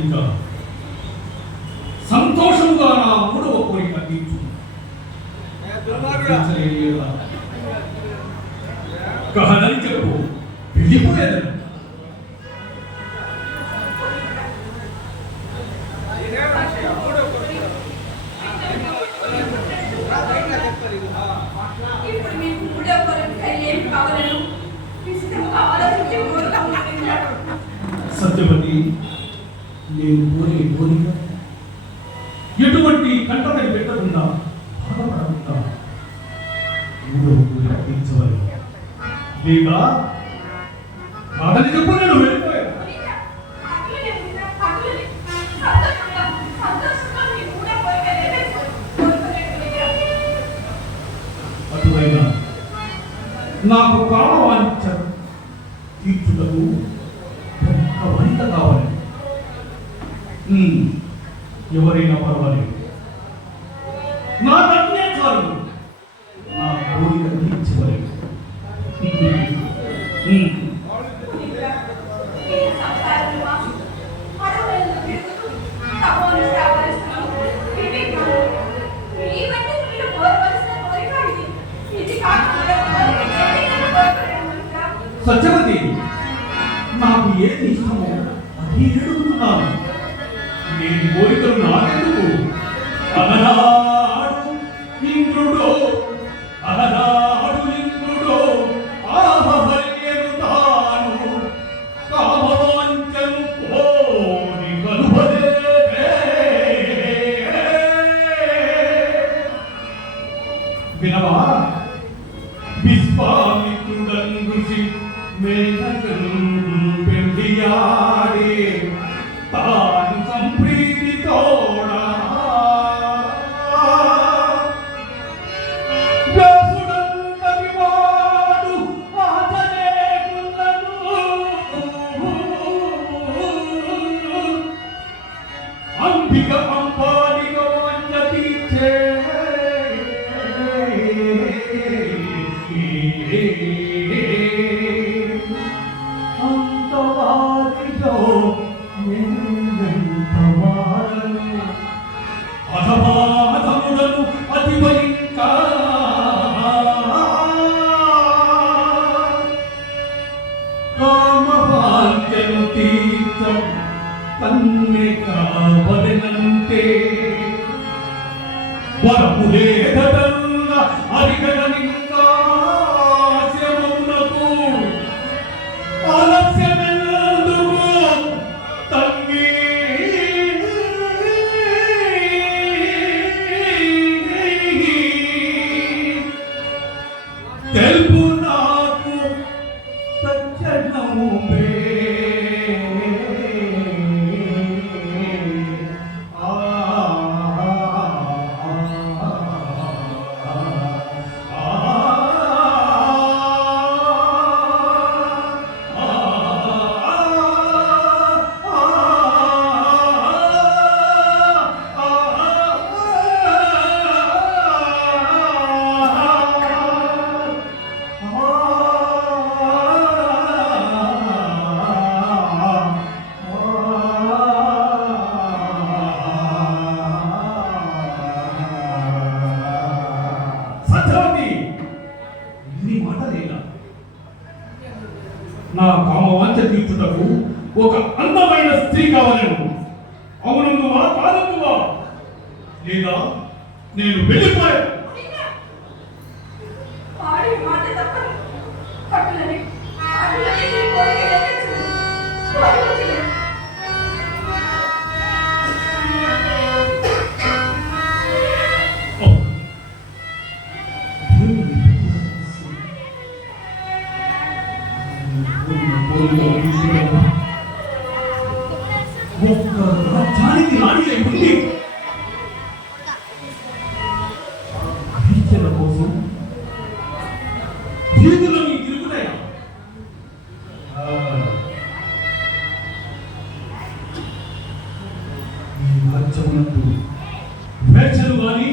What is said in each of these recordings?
ఇంకా సంతోషంగా నా మూడవ కోరిక తీర్చు కహనని చెప్పు. చెప్పు సత్యవతి నేను కోరే కోరిక ఎటువంటి కంటని పెట్టకుండా బాధపడకుండా మూడవ కోరిక తీర్చవాలి లేక కాదని చెప్పు నేను అటువైన నాకు కావాలంచ తీర్చుటకు ఎవరైనా పర్వాలేదు. నా తగ్నే చాలు నా కోరిక తీర్చవలేదు సత్యవతి నాకు ఏది ఇష్టమో అది అడుగుతున్నాను నీ కోరికలు నాకెందుకు? అలనాడు కన్నే కావలనంటే వరములేదన్న ఓ. దేవుని ఒక్క రాజ్యానికి రాణి అయి ఉంది ఈ రాజ్యమునందు వేచలు కానీ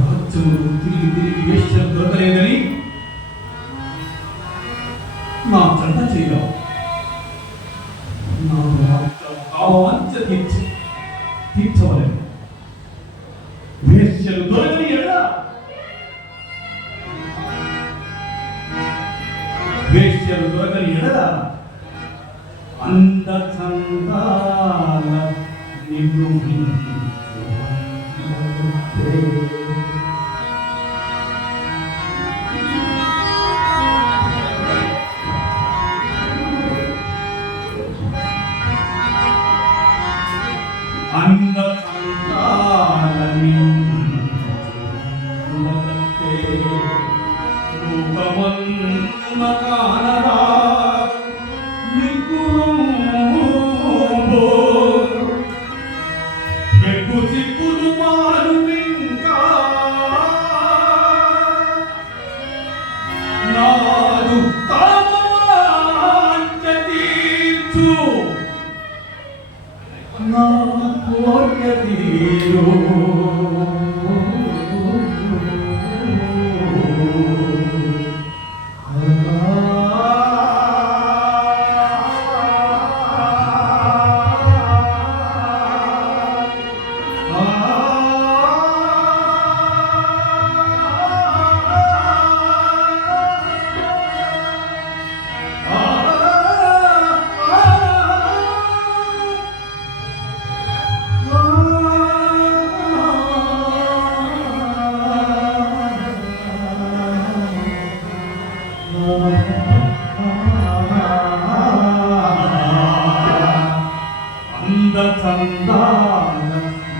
రాజ్యములు తిరిగి తిరిగి వేశ్యలు దొరకలేదని నా చెంత చేయడం నా తీర్చి. తీర్చవలేదు వేశ్యలు దొరకని ఎడల. వేశ్యలు దొరకని ఎడల. 안다 산다 하나님 누마답게 누가만 누마가 하나라 믿고 뭐? 믿고 싶고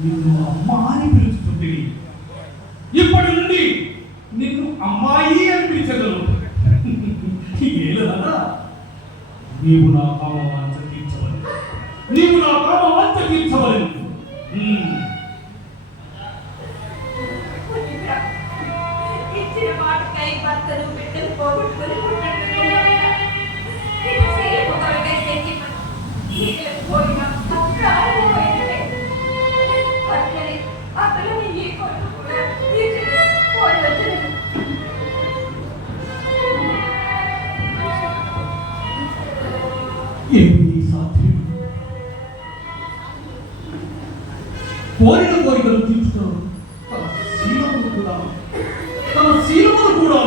నిన్ను అమ్మ అని పిలుస్తుంది ఇప్పటి నుండి నిన్ను అమ్మాయి అని పిలిచగలను ఏలదా నీవు నా కామవాంఛ తీర్చవలను. నీవు నా కామవాంఛ తీర్చవలను. ఉమ్. ఇచ్చిన మాటకై భర్తలు బిడ్డలు పోయిన ఏమీ సాధ్యం? కోరిన కోరికలు తీర్చుతారు తన శీలములు కూడా తన శీలములు కూడా